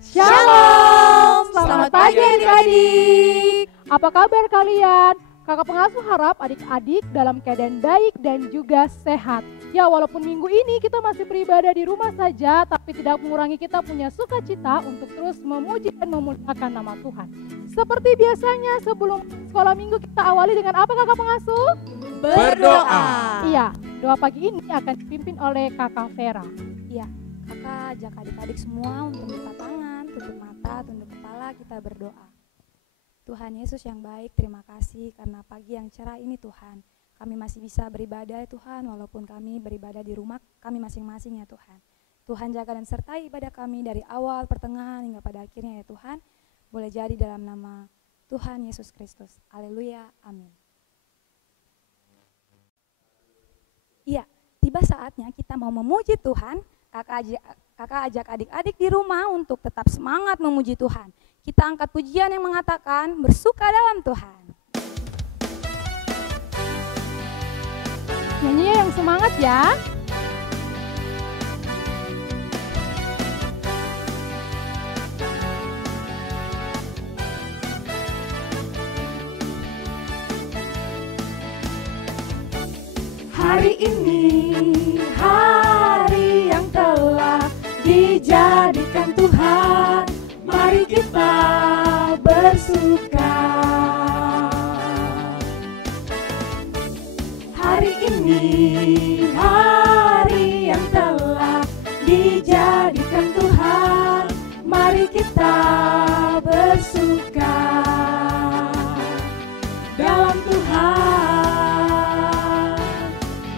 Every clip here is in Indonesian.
Shalom, selamat pagi adik-adik. Apa kabar kalian? Kakak pengasuh harap adik-adik dalam keadaan baik dan juga sehat. Ya, walaupun minggu ini kita masih beribadah di rumah saja, tapi tidak mengurangi kita punya sukacita untuk terus memuji dan memuliakan nama Tuhan. Seperti biasanya sebelum sekolah minggu kita awali dengan apa kakak pengasuh? Berdoa. Iya, doa pagi ini akan dipimpin oleh kakak Vera. Iya, kakak ajak adik-adik semua untuk buka tangan, tutup mata, tunduk kepala, kita berdoa. Tuhan Yesus yang baik, terima kasih karena pagi yang cerah ini Tuhan. Kami masih bisa beribadah ya Tuhan, walaupun kami beribadah di rumah kami masing-masing ya Tuhan. Tuhan jaga dan sertai ibadah kami dari awal, pertengahan, hingga pada akhirnya ya Tuhan. Boleh jadi dalam nama Tuhan Yesus Kristus. Haleluya, amin. Iya, tiba saatnya kita mau memuji Tuhan. Kakak ajak adik-adik di rumah untuk tetap semangat memuji Tuhan. Kita angkat pujian yang mengatakan bersuka dalam Tuhan. Nyanyi yang semangat ya. Hari ini hari yang telah dijadikan Tuhan, mari kita bersuka. Hari ini hari yang telah dijadikan Tuhan, mari kita bersuka dalam Tuhan,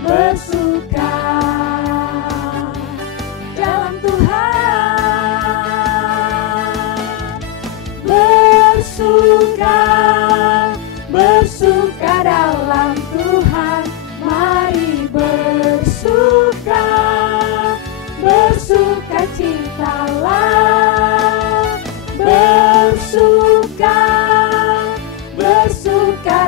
bersuka dalam Tuhan, bersuka dalam Tuhan, mari bersuka, bersukacitalah, bersuka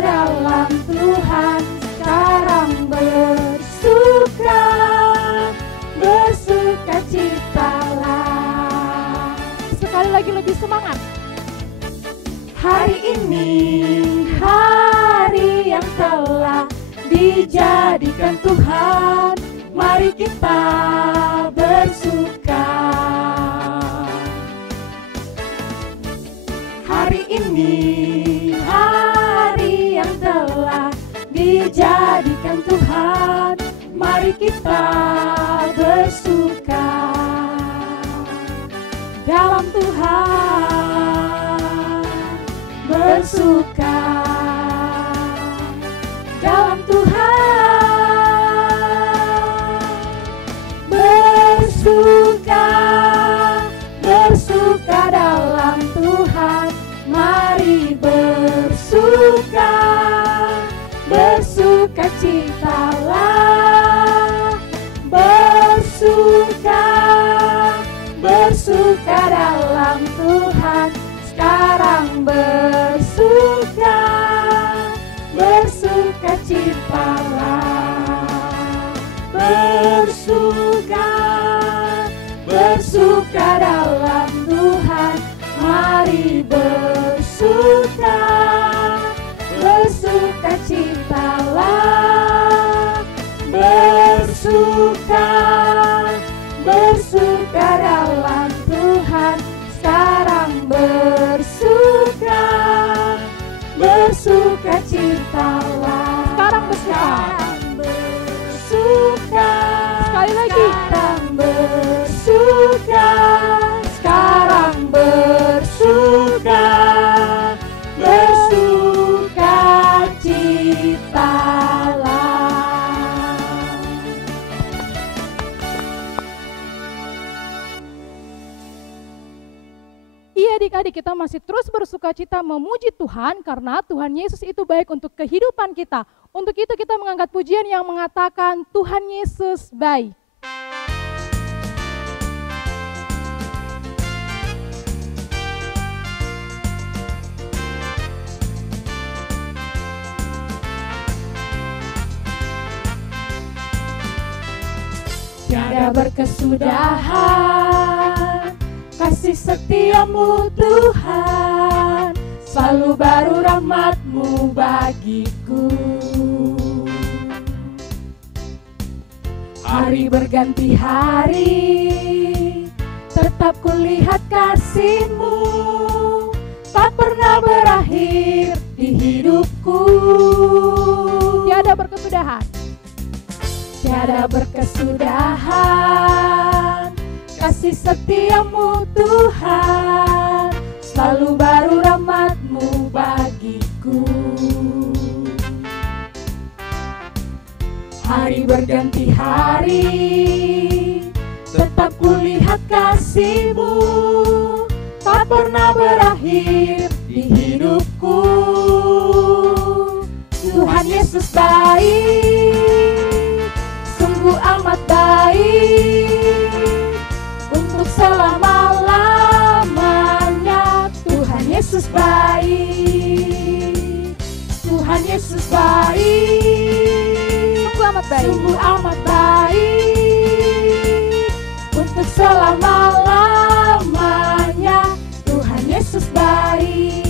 dalam Tuhan, sekarang bersukacitalah. Sekali lagi lebih semangat. Hari ini hari yang telah dijadikan Tuhan, mari kita bersuka. Hari ini hari yang telah dijadikan Tuhan, mari kita bersuka dalam Tuhan, bersuka dalam Tuhan, bersuka dalam Tuhan, mari bersukacitalah, bersuka dalam Tuhan, sekarang bersukacitalah, bersuka dalam Tuhan, mari bersukacitalah, bersuka dalam Tuhan, sekarang bersukacitalah, Sekarang bersuka. Sekali lagi. Sekarang bersukacitalah. Iya adik-adik, kita masih terus bersukacita memuji Tuhan karena Tuhan Yesus itu baik untuk kehidupan kita. Untuk itu kita mengangkat pujian yang mengatakan Tuhan Yesus baik. Tiada berkesudahan kasih setiamu Tuhan, selalu baru rahmat-Mu bagiku. Hari berganti hari, tetap kulihat kasih-Mu, tak pernah berakhir di hidupku. Tiada berkesudahan, tiada berkesudahan, kasih setiamu Tuhan, selalu baru rahmat-Mu bagiku. Hari berganti hari, tetap kulihat kasih-Mu, tak pernah berakhir di hidupku. Tuhan Yesus baik, sungguh amat baik, untuk selama-lamanya. Tuhan Yesus baik, Tuhan Yesus baik, sungguh amat baik, untuk selama-lamanya. Tuhan Yesus baik.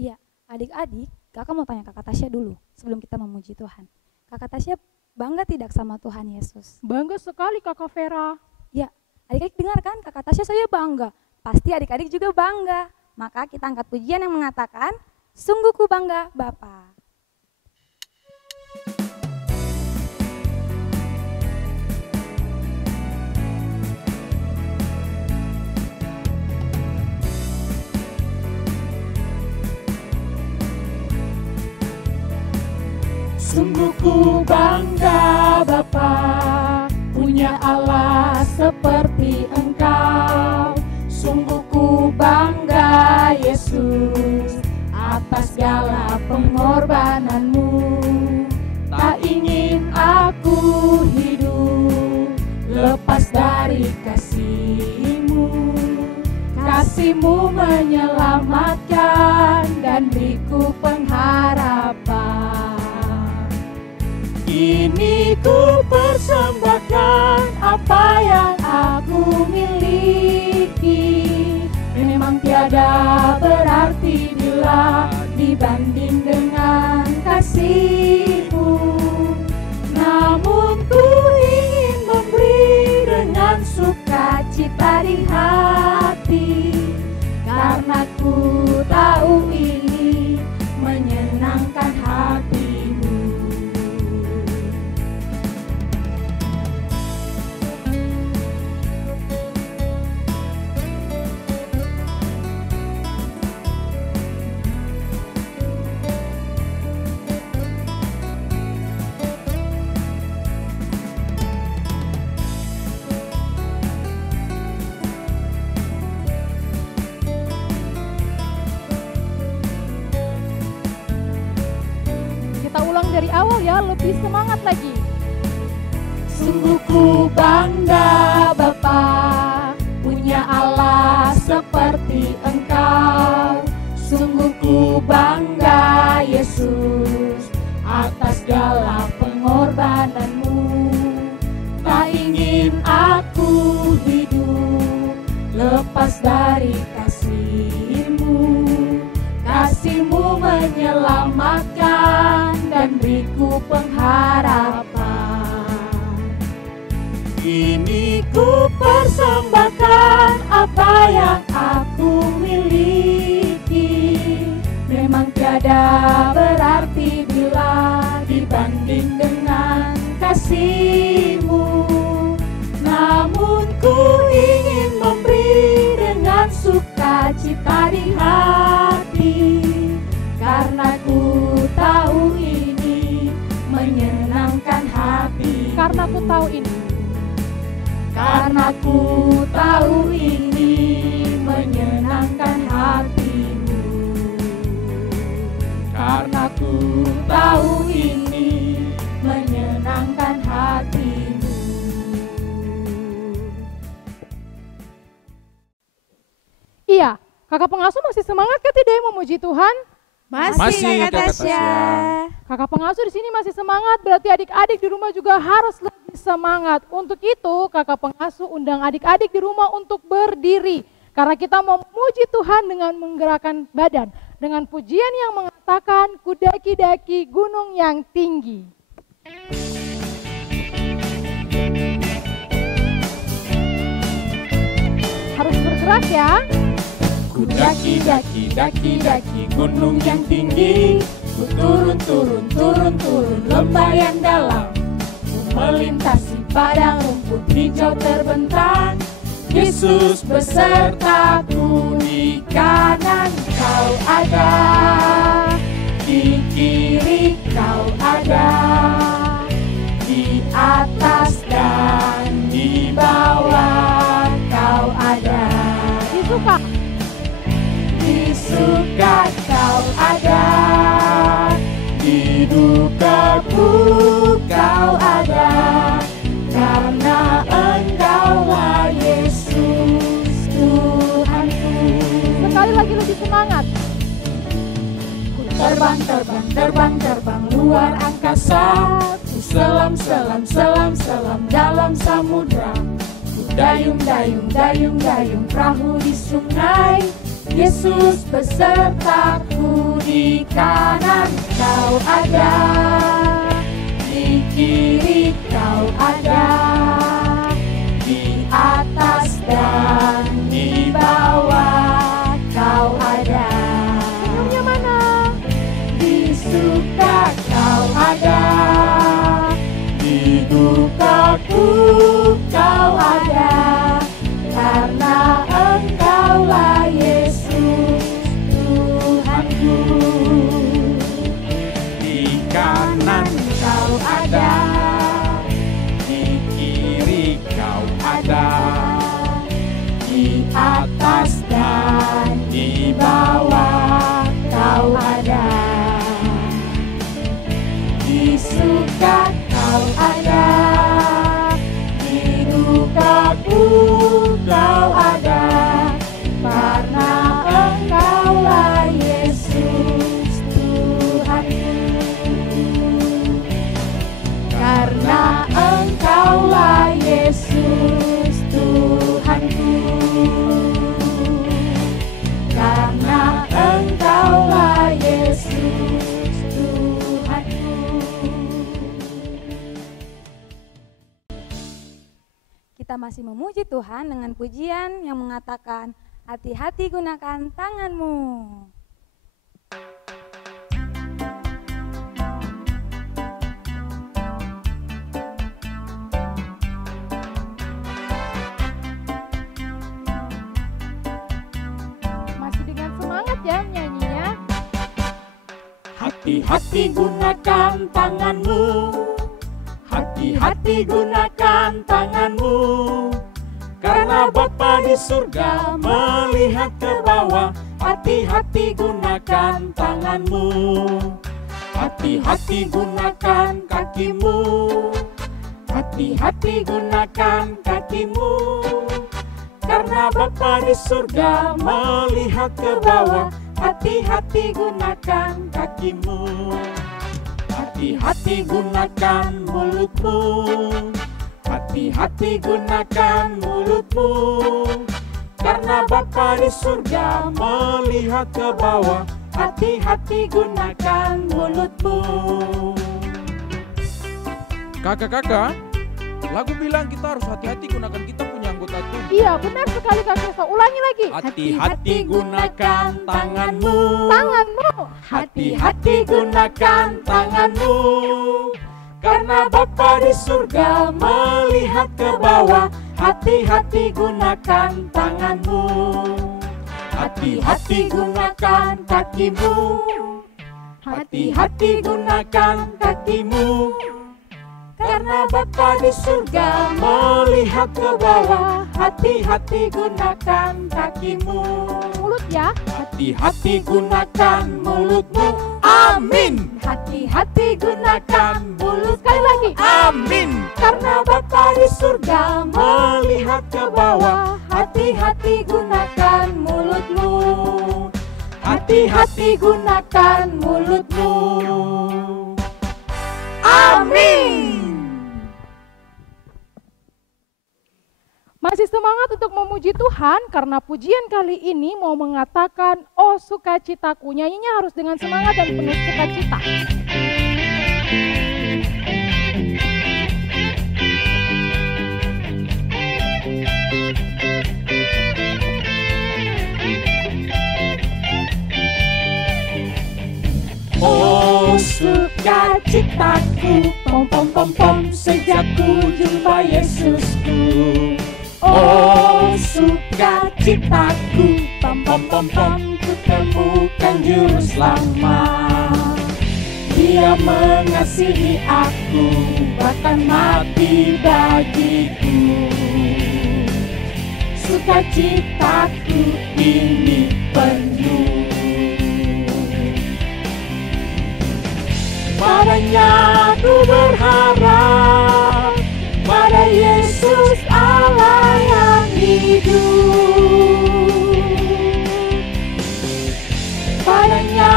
Iya, adik-adik, kakak mau tanya kakak Tasya dulu sebelum kita memuji Tuhan. Kakak Tasya bangga tidak sama Tuhan Yesus? bangga sekali Kakak Vera. Ya, adik-adik dengar kan, kakak Tasya saya bangga. Pasti adik-adik juga bangga. Maka kita angkat pujian yang mengatakan, sungguh ku bangga Bapa. Sungguh ku bangga Bapa, punya Allah seperti Engkau. Sungguh ku bangga Yesus, atas segala pengorbanan-Mu. Tak ingin aku hidup lepas dari kasih-Mu. Kasih-Mu menyelamatkan dan beriku pengharapan. Kini ku persembahkan apa yang aku miliki. Memang tiada berarti bila dibanding dengan kasih-Mu. Namun ku ingin memberi dengan sukacita di hati, karena ku tahu ini menyenangkan hati. Dari awal ya, lebih semangat lagi. Sungguh ku bangga Bapa, punya Allah seperti Engkau. Sungguh ku bangga Yesus, atas segala pengorbanan-Mu. Tak ingin aku hidup lepas dari kasih-Mu. Kasih-Mu menyelamatkan dan beriku pengharapan. Kini ku persembahkan apa yang aku miliki. Memang tiada berarti bila dibanding dengan kasih-Mu. Namun ku ingin memberi dengan sukacita di hati, karena ku tahu ini menyenangkan hati. Karena ku tahu ini. Karena ku tahu ini menyenangkan hati-Mu. Karena ku tahu ini menyenangkan hati-Mu. Iya, kakak pengasuh masih semangat kan tidak memuji Tuhan? Masih Kak Tasya. Kakak pengasuh di sini masih semangat, berarti adik-adik di rumah juga harus lebih semangat. Untuk itu kakak pengasuh undang adik-adik di rumah untuk berdiri. Karena kita mau memuji Tuhan dengan menggerakkan badan. Dengan pujian yang mengatakan ku daki-daki gunung yang tinggi. Harus bergerak ya. Ku daki-daki gunung yang tinggi, ku turun lembah yang dalam, ku melintasi padang rumput hijau terbentang. Yesus besertaku, di kanan kau ada, di kiri kau ada, di atas dan di bawah kau ada. Di suka kau ada, di dukaku kau ada, karena Engkaulah Yesus Tuhanku. Sekali lagi lebih semangat. Ku terbang luar angkasa, ku selam dalam samudra, ku dayung perahu di sungai. Yesus besertaku, di kanan kau ada, di kiri kau ada, di atas dan di bawah kau ada. Senyumnya mana? Di suka kau ada, di dukaku kau ada, karena Engkaulah Yesus Tuhanku. Di kanan kau ada, di kiri kau ada, di atas dan di bawah kau ada. Di suka kau ada, di dukaku kau ada, karena Engkaulah Yesus Tuhanku. Karena Engkaulah Yesus Tuhanku. Karena Engkaulah Yesus Tuhanku. Kita masih memuji Tuhan dengan pujian yang mengatakan, hati-hati gunakan tanganmu. Masih dengan semangat ya nyanyinya. Hati-hati gunakan tanganmu, hati-hati gunakan tanganmu, karena Bapa di surga melihat ke bawah. Hati-hati gunakan tanganmu, hati-hati gunakan kakimu, hati-hati gunakan kakimu, karena Bapa di surga melihat ke bawah. Hati-hati gunakan kakimu, hati-hati gunakan mulutmu, hati-hati gunakan mulutmu, karena Bapa di surga melihat ke bawah. Hati-hati gunakan mulutmu. Kakak-kakak, lagu bilang kita harus hati-hati gunakan kita punya anggota tubuh. Iya benar sekali Kak Kesa, ulangi lagi. Hati-hati gunakan tanganmu, Tanganmu. hati-hati gunakan tanganmu, karena Bapa di surga melihat ke bawah. Hati-hati gunakan tanganmu, hati-hati gunakan kakimu, hati-hati gunakan kakimu, karena Bapa di surga melihat ke bawah. Hati-hati gunakan kakimu. Mulut ya. Hati-hati gunakan mulutmu. Amin. Hati-hati gunakan mulut. Sekali lagi. Amin. Karena Bapa di surga melihat ke bawah. Hati-hati gunakan mulutmu. Hati-hati hati-hati gunakan mulutmu. Amin. Masih semangat untuk memuji Tuhan karena pujian kali ini mau mengatakan, oh sukacitaku. Nyanyinya harus dengan semangat dan penuh sukacita. Oh sukacitaku, pom pom pom pom, sejak ku jumpa Yesusku. Oh sukacitaku, pom pom pom pom, ku temukan juru selamat. Dia mengasihi aku, bahkan mati bagiku. Sukacitaku ini penuh. Padanya ku berharap, pada Yesus Allah yang hidup. Padanya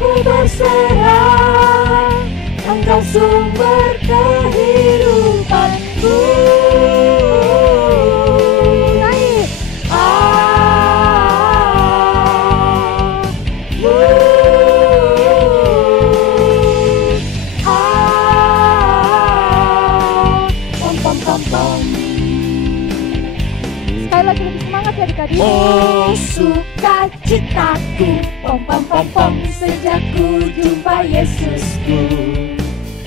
ku berserah, Engkau sumber kehidupanku. Naik. Sekali lagi lebih semangat ya adik-adik. Oh sukacitaku, pom pom pom pom, sejak ku jumpa Yesusku.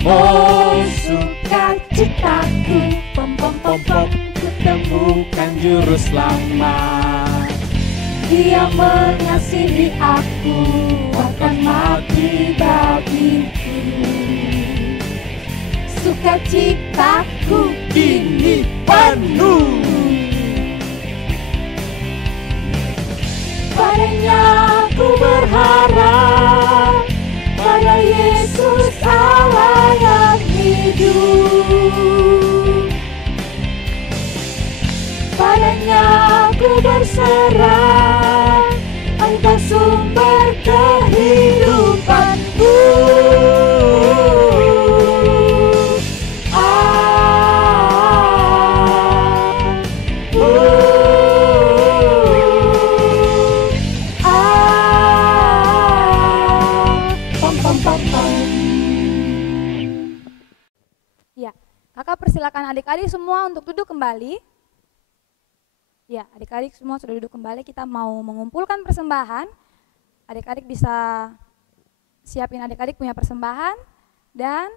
Oh sukacitaku, pom pom pom pom, ku temukan juru selamat. Dia mengasihi aku, bahkan mati bagiku. Sukacitaku kini penuh. Padanya ku berharap, pada Yesus Allah yang hidup. Padanya ku berserah, Engkau sumber kehidupanku. Ya, kakak persilakan adik-adik semua untuk duduk kembali. Ya, adik-adik semua sudah duduk kembali. Kita mau mengumpulkan persembahan. Adik-adik bisa siapin adik-adik punya persembahan. Dan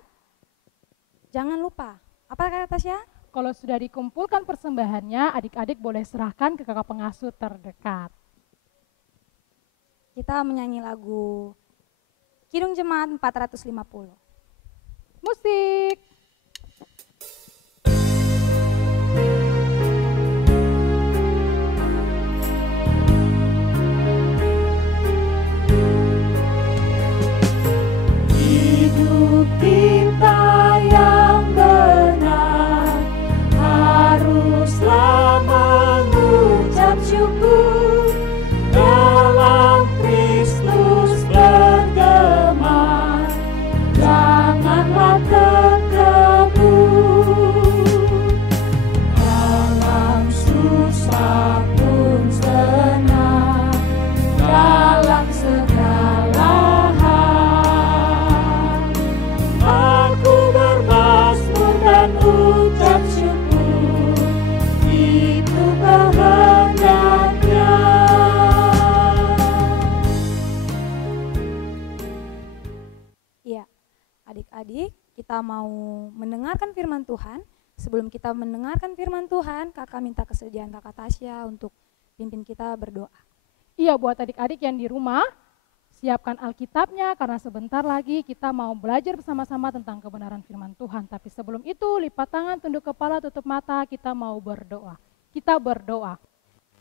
jangan lupa, apa kata Tasya? Kalau sudah dikumpulkan persembahannya, adik-adik boleh serahkan ke kakak pengasuh terdekat. Kita menyanyi lagu Kidung Jemaat 450. Musik. Hidup kita yang benar haruslah mengucap syukur, dalam Kristus bergema, janganlah terkebur. Dalam susah pun senang, dalam segala hal aku bermazmur dan ucap syukur, itu kehendaknya. Iya, adik-adik kita mau mendengarkan firman Tuhan. Sebelum kita mendengarkan firman Tuhan, kakak minta kesediaan kakak Tasya untuk pimpin kita berdoa. Iya, buat adik-adik yang di rumah, siapkan Alkitabnya karena sebentar lagi kita mau belajar bersama-sama tentang kebenaran firman Tuhan. Tapi sebelum itu, lipat tangan, tunduk kepala, tutup mata, kita mau berdoa. Kita berdoa.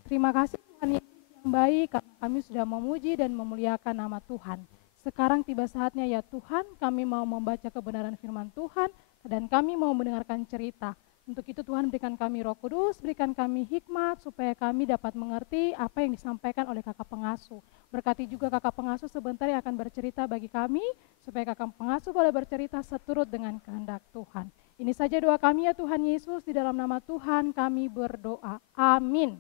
Terima kasih Tuhan Yesus yang baik karena kami sudah memuji dan memuliakan nama Tuhan. Sekarang tiba saatnya ya Tuhan, kami mau membaca kebenaran firman Tuhan dan kami mau mendengarkan cerita. Untuk itu Tuhan berikan kami Roh Kudus, berikan kami hikmat supaya kami dapat mengerti apa yang disampaikan oleh kakak pengasuh. Berkati juga kakak pengasuh sebentar yang akan bercerita bagi kami, supaya kakak pengasuh boleh bercerita seturut dengan kehendak Tuhan. Ini saja doa kami ya Tuhan Yesus, di dalam nama Tuhan kami berdoa. Amin.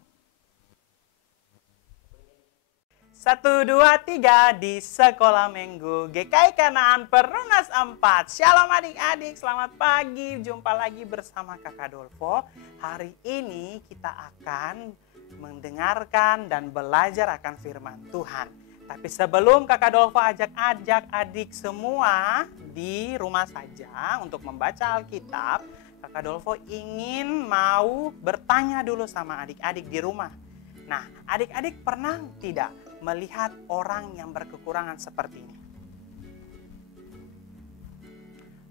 1, 2, 3 di Sekolah Minggu GKI Kanaan Perumnas 4. Shalom adik-adik, selamat pagi. Jumpa lagi bersama Kakak Dolfo. Hari ini kita akan mendengarkan dan belajar akan firman Tuhan. Tapi sebelum Kakak Dolfo ajak adik semua di rumah saja untuk membaca Alkitab, Kakak Dolfo mau bertanya dulu sama adik-adik di rumah. Nah, adik-adik pernah tidak melihat orang yang berkekurangan seperti ini?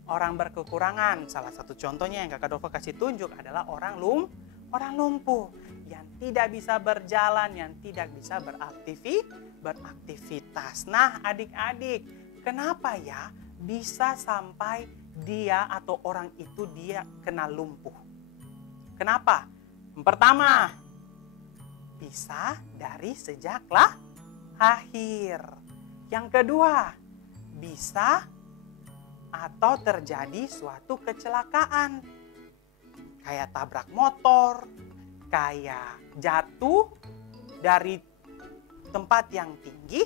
Orang berkekurangan, salah satu contohnya yang Kakak Dolfo kasih tunjuk adalah orang lumpuh yang tidak bisa berjalan, yang tidak bisa beraktivitas. Nah, adik-adik, kenapa ya bisa sampai dia atau orang itu dia kena lumpuh? Kenapa? Yang pertama, bisa dari sejak lahir. Yang kedua, bisa atau terjadi suatu kecelakaan. Kayak tabrak motor, kayak jatuh dari tempat yang tinggi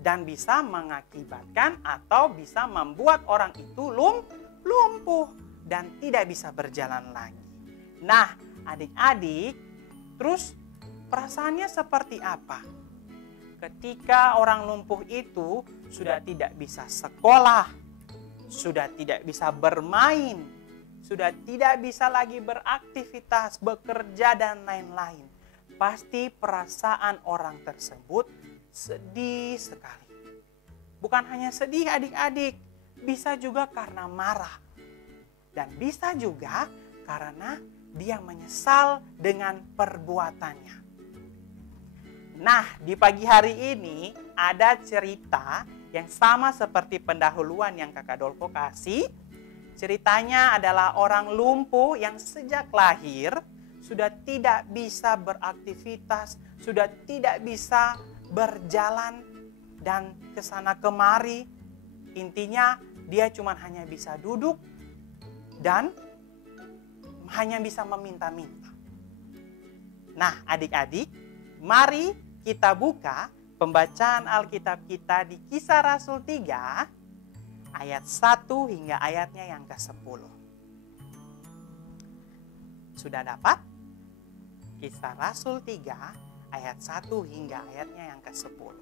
dan bisa mengakibatkan atau bisa membuat orang itu lumpuh dan tidak bisa berjalan lagi. Nah, adik-adik, terus perasaannya seperti apa? Ketika orang lumpuh itu sudah tidak bisa sekolah, sudah tidak bisa bermain, sudah tidak bisa lagi beraktivitas, bekerja dan lain-lain. Pasti perasaan orang tersebut sedih sekali. Bukan hanya sedih adik-adik, bisa juga karena marah. Dan bisa juga karena dia menyesal dengan perbuatannya. Nah, di pagi hari ini ada cerita yang sama seperti pendahuluan yang Kakak Dolfo kasih. Ceritanya adalah orang lumpuh yang sejak lahir sudah tidak bisa beraktivitas, sudah tidak bisa berjalan dan kesana kemari. Intinya dia cuma hanya bisa duduk dan hanya bisa meminta-minta. Nah, adik-adik, mari kita buka pembacaan Alkitab kita di Kisah Rasul 3 ayat 1 hingga ayatnya yang ke-10. Sudah dapat? Kisah Rasul 3 ayat 1 hingga ayatnya yang ke-10.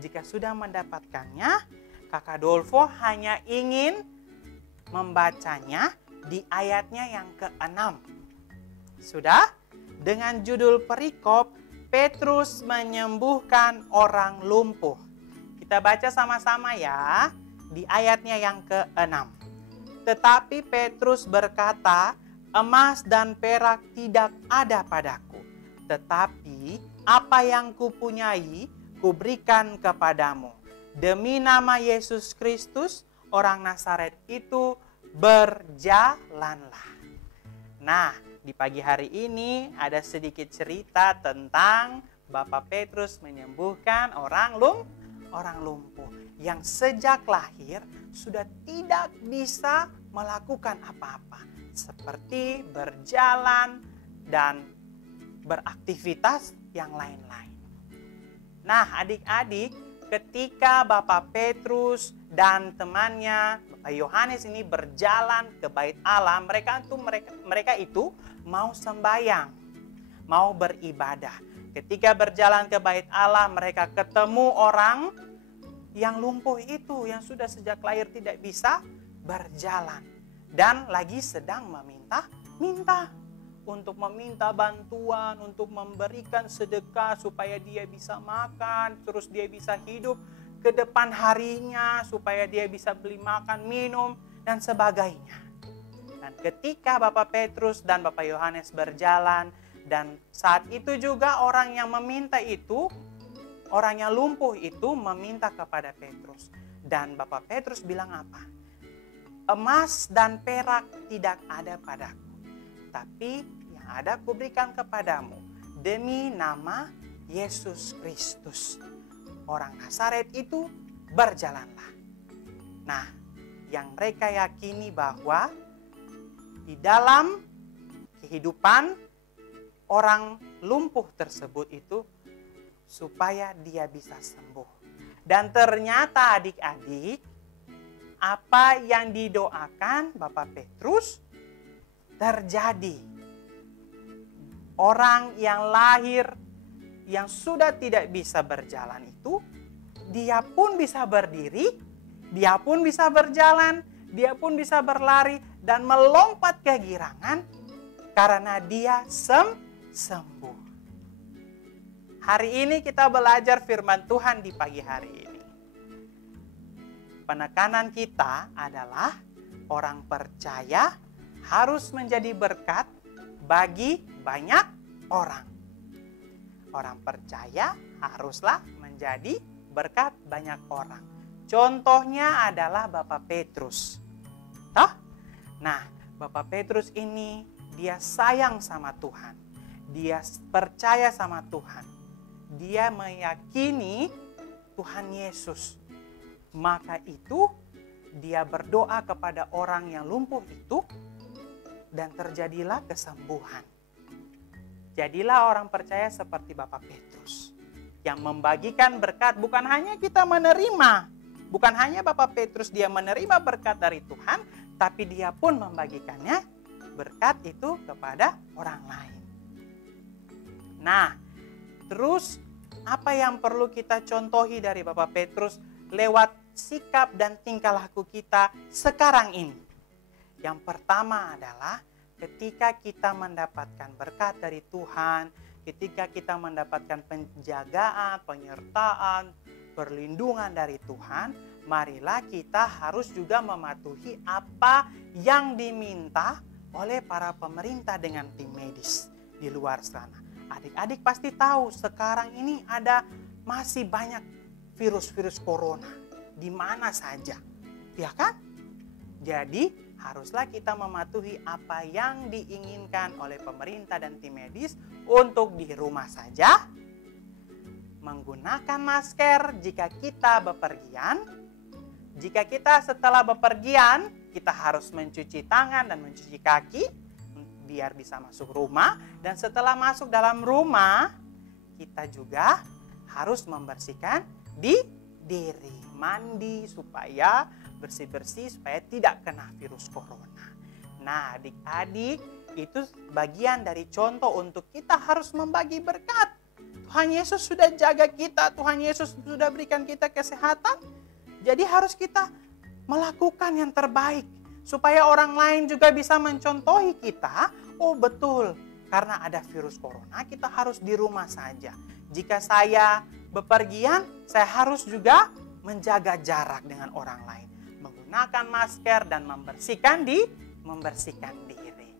Jika sudah mendapatkannya, Kakak Dolfo hanya ingin membacanya di ayatnya yang ke-6. Sudah? Dengan judul perikop, Petrus menyembuhkan orang lumpuh. Kita baca sama-sama ya, di ayatnya yang ke-6. Tetapi Petrus berkata, emas dan perak tidak ada padaku, tetapi apa yang kupunyai, kuberikan kepadamu. Demi nama Yesus Kristus, orang Nazaret itu, berjalanlah. Nah, di pagi hari ini ada sedikit cerita tentang Bapak Petrus menyembuhkan orang lumpuh yang sejak lahir sudah tidak bisa melakukan apa-apa, seperti berjalan dan beraktivitas yang lain-lain. Nah, adik-adik, ketika Bapak Petrus dan temannya Bapak Yohanes ini berjalan ke Bait Allah, mereka itu mau sembahyang, mau beribadah. Ketika berjalan ke Bait Allah, mereka ketemu orang yang lumpuh itu, yang sudah sejak lahir tidak bisa berjalan dan lagi sedang meminta untuk meminta bantuan, untuk memberikan sedekah supaya dia bisa makan, terus dia bisa hidup ke depan harinya, supaya dia bisa beli makan, minum, dan sebagainya. Dan ketika Bapak Petrus dan Bapak Yohanes berjalan, dan saat itu juga orang yang meminta itu, orang yang lumpuh itu meminta kepada Petrus. Dan Bapak Petrus bilang apa? Emas dan perak tidak ada padaku, tapi yang ada kuberikan kepadamu demi nama Yesus Kristus, orang Nazaret itu, berjalanlah. Nah, yang mereka yakini bahwa di dalam kehidupan orang lumpuh tersebut itu supaya dia bisa sembuh. Dan ternyata adik-adik, apa yang didoakan Bapak Petrus terjadi. Orang yang lahir yang sudah tidak bisa berjalan itu, dia pun bisa berdiri, dia pun bisa berjalan, dia pun bisa berlari dan melompat kegirangan karena dia sembuh. Hari ini kita belajar firman Tuhan di pagi hari ini. Penekanan kita adalah orang percaya harus menjadi berkat bagi banyak orang. Orang percaya haruslah menjadi berkat banyak orang. Contohnya adalah Bapak Petrus. Nah, Bapak Petrus ini dia sayang sama Tuhan. Dia percaya sama Tuhan. Dia meyakini Tuhan Yesus. Maka itu dia berdoa kepada orang yang lumpuh itu dan terjadilah kesembuhan. Jadilah orang percaya seperti Bapak Petrus yang membagikan berkat. Bukan hanya kita menerima, bukan hanya Bapak Petrus dia menerima berkat dari Tuhan, tapi dia pun membagikannya berkat itu kepada orang lain. Nah, terus apa yang perlu kita contohi dari Bapak Petrus lewat sikap dan tingkah laku kita sekarang ini? Yang pertama adalah ketika kita mendapatkan berkat dari Tuhan, ketika kita mendapatkan penjagaan, penyertaan, perlindungan dari Tuhan, marilah kita harus juga mematuhi apa yang diminta oleh para pemerintah dengan tim medis di luar sana. Adik-adik pasti tahu sekarang ini ada masih banyak virus-virus corona di mana saja, ya kan? Jadi haruslah kita mematuhi apa yang diinginkan oleh pemerintah dan tim medis untuk di rumah saja, menggunakan masker jika kita bepergian. Jika kita setelah bepergian, kita harus mencuci tangan dan mencuci kaki biar bisa masuk rumah. Dan setelah masuk dalam rumah, kita juga harus membersihkan diri, mandi supaya bersih-bersih supaya tidak kena virus corona. Nah, adik-adik, itu bagian dari contoh untuk kita harus membagi berkat. Tuhan Yesus sudah jaga kita, Tuhan Yesus sudah berikan kita kesehatan. Jadi harus kita melakukan yang terbaik supaya orang lain juga bisa mencontohi kita. Oh betul, karena ada virus corona kita harus di rumah saja. Jika saya bepergian, saya harus juga menjaga jarak dengan orang lain, menggunakan masker dan membersihkan diri.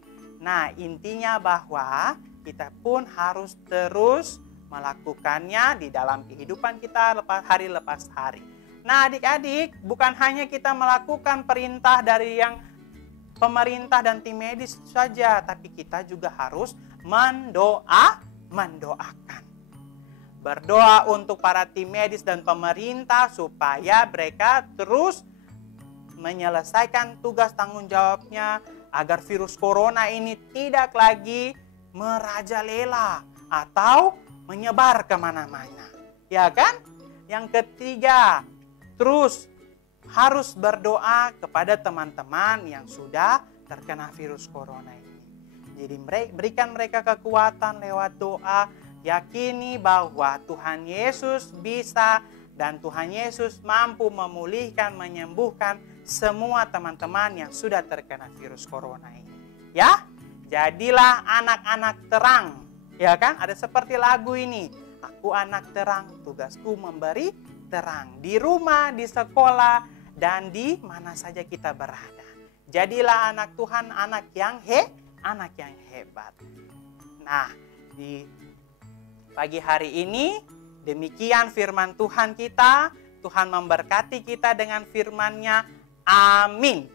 Nah, intinya bahwa kita pun harus terus melakukannya di dalam kehidupan kita hari lepas hari. Nah, adik-adik, bukan hanya kita melakukan perintah dari yang pemerintah dan tim medis saja, tapi kita juga harus mendoakan. Berdoa untuk para tim medis dan pemerintah supaya mereka terus menyelesaikan tugas tanggung jawabnya agar virus corona ini tidak lagi merajalela atau menyebar kemana-mana. Ya kan? Yang ketiga, terus harus berdoa kepada teman-teman yang sudah terkena virus corona ini. Jadi berikan mereka kekuatan lewat doa. Yakini bahwa Tuhan Yesus bisa dan Tuhan Yesus mampu memulihkan, menyembuhkan semua teman-teman yang sudah terkena virus corona ini. Ya, jadilah anak-anak terang. Ya kan? Ada seperti lagu ini. Aku anak terang, tugasku memberi terang. Di rumah, di sekolah, dan di mana saja kita berada. Jadilah anak Tuhan, anak yang hebat. Nah, di pagi hari ini, demikian firman Tuhan kita. Tuhan memberkati kita dengan firman-Nya. Amin.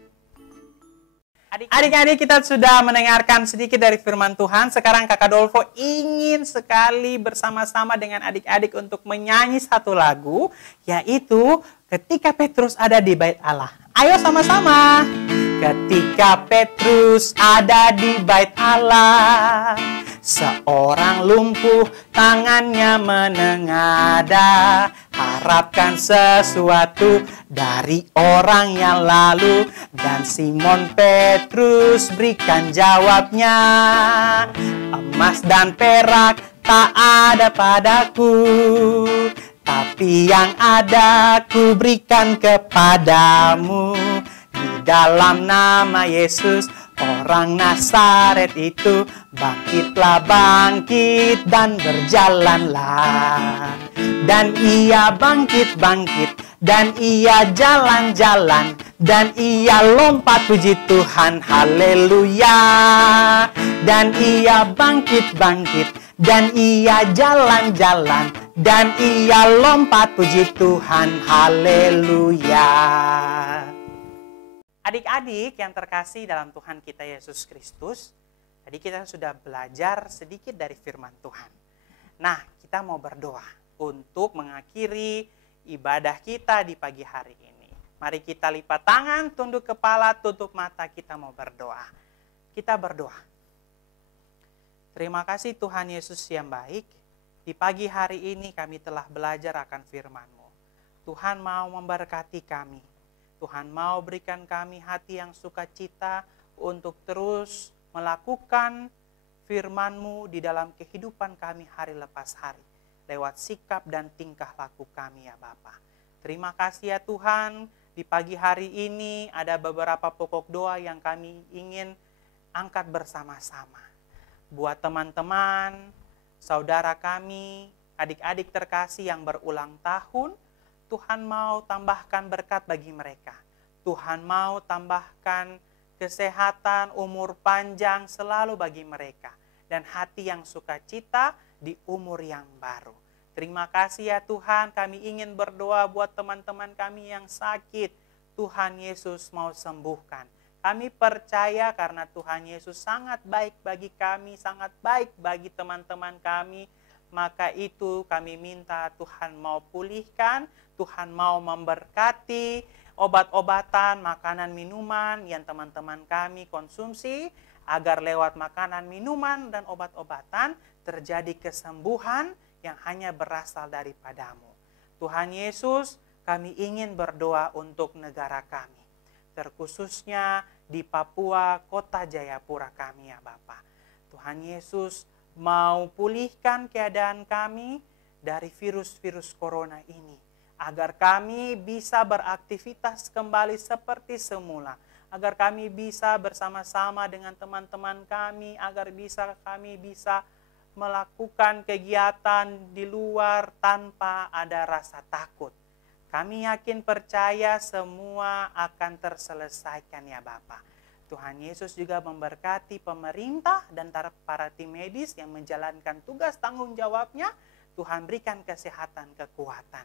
Adik-adik, kita sudah mendengarkan sedikit dari firman Tuhan. Sekarang Kakak Dolfo ingin sekali bersama-sama dengan adik-adik untuk menyanyi satu lagu, yaitu Ketika Petrus ada di Bait Allah. Ayo sama-sama. Ketika Petrus ada di Bait Allah, seorang lumpuh tangannya menengadah, harapkan sesuatu dari orang yang lalu, dan Simon Petrus berikan jawabnya, emas dan perak tak ada padaku, tapi yang ada ku berikan kepadamu. Di dalam nama Yesus, orang Nazaret itu, bangkitlah bangkit dan berjalanlah. Dan ia bangkit, dan ia jalan-jalan, dan ia lompat, puji Tuhan, haleluya. Dan ia bangkit, dan ia jalan-jalan, dan ia lompat, puji Tuhan, haleluya. Adik-adik yang terkasih dalam Tuhan kita Yesus Kristus, tadi kita sudah belajar sedikit dari firman Tuhan. Nah, kita mau berdoa untuk mengakhiri ibadah kita di pagi hari ini. Mari kita lipat tangan, tunduk kepala, tutup mata, kita mau berdoa. Kita berdoa. Terima kasih Tuhan Yesus yang baik, di pagi hari ini kami telah belajar akan firman-Mu. Tuhan mau memberkati kami. Tuhan mau berikan kami hati yang sukacita untuk terus melakukan firman-Mu di dalam kehidupan kami hari lepas hari, lewat sikap dan tingkah laku kami ya Bapa. Terima kasih ya Tuhan, di pagi hari ini ada beberapa pokok doa yang kami ingin angkat bersama-sama. Buat teman-teman, saudara kami, adik-adik terkasih yang berulang tahun, Tuhan mau tambahkan berkat bagi mereka. Tuhan mau tambahkan kesehatan, umur panjang selalu bagi mereka. Dan hati yang sukacita di umur yang baru. Terima kasih ya Tuhan, kami ingin berdoa buat teman-teman kami yang sakit. Tuhan Yesus mau sembuhkan. Kami percaya karena Tuhan Yesus sangat baik bagi kami, sangat baik bagi teman-teman kami. Maka itu kami minta Tuhan mau pulihkan, Tuhan mau memberkati obat-obatan, makanan, minuman yang teman-teman kami konsumsi, agar lewat makanan, minuman, dan obat-obatan terjadi kesembuhan yang hanya berasal daripadamu. Tuhan Yesus, kami ingin berdoa untuk negara kami, terkhususnya di Papua, kota Jayapura kami ya Bapa. Tuhan Yesus mau pulihkan keadaan kami dari virus-virus corona ini, agar kami bisa beraktivitas kembali seperti semula, agar kami bisa bersama-sama dengan teman-teman kami, agar kami bisa melakukan kegiatan di luar tanpa ada rasa takut. Kami yakin percaya semua akan terselesaikan ya Bapa. Tuhan Yesus juga memberkati pemerintah dan para tim medis yang menjalankan tugas tanggung jawabnya. Tuhan berikan kesehatan, kekuatan.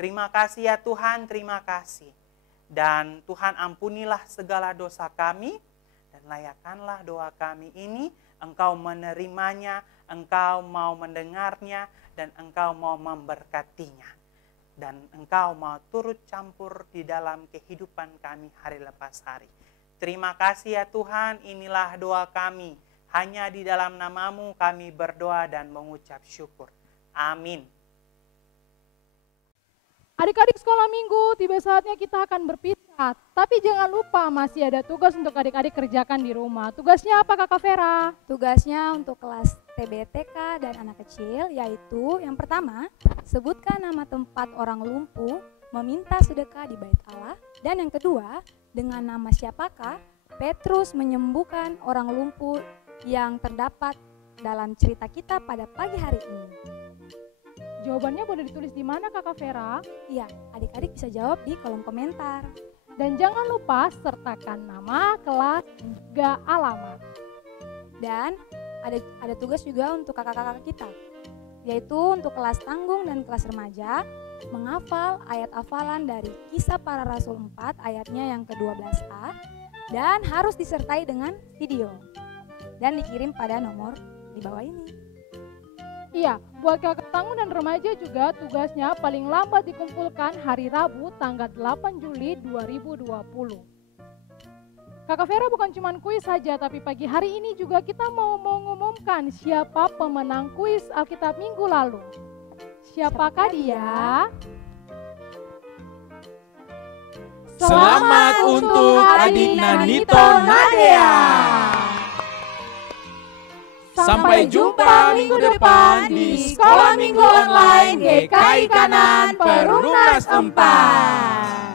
Terima kasih ya Tuhan, terima kasih. Dan Tuhan ampunilah segala dosa kami, dan layakanlah doa kami ini. Engkau menerimanya, Engkau mau mendengarnya, dan Engkau mau memberkatinya. Dan Engkau mau turut campur di dalam kehidupan kami hari lepas hari. Terima kasih ya Tuhan, inilah doa kami. Hanya di dalam nama-Mu kami berdoa dan mengucap syukur. Amin. Adik-adik sekolah minggu, tiba saatnya kita akan berpisah. Tapi jangan lupa masih ada tugas untuk adik-adik kerjakan di rumah. Tugasnya apa Kakak Vera? Tugasnya untuk kelas TBTK dan anak kecil, yaitu yang pertama, sebutkan nama tempat orang lumpuh meminta sedekah di Bait Allah. Dan yang kedua, dengan nama siapakah Petrus menyembuhkan orang lumpuh yang terdapat dalam cerita kita pada pagi hari ini. Jawabannya boleh ditulis di mana Kakak Vera? Iya, adik-adik bisa jawab di kolom komentar. Dan jangan lupa sertakan nama, kelas, dan juga alamat. Dan ada tugas juga untuk kakak-kakak kita, yaitu untuk kelas tanggung dan kelas remaja, menghafal ayat hafalan dari Kisah Para Rasul 4 ayatnya yang ke-12a, dan harus disertai dengan video dan dikirim pada nomor di bawah ini. Iya, buat kakak tangguh dan remaja juga tugasnya paling lambat dikumpulkan hari Rabu tanggal 8 Juli 2020. Kakak Vera bukan cuma kuis saja, tapi pagi hari ini juga kita mau mengumumkan siapa pemenang kuis Alkitab minggu lalu. Siapakah dia? Selamat untuk adik Nanito Nadia. Sampai jumpa minggu depan di Sekolah Minggu Online GKI Kanan Perumnas 4.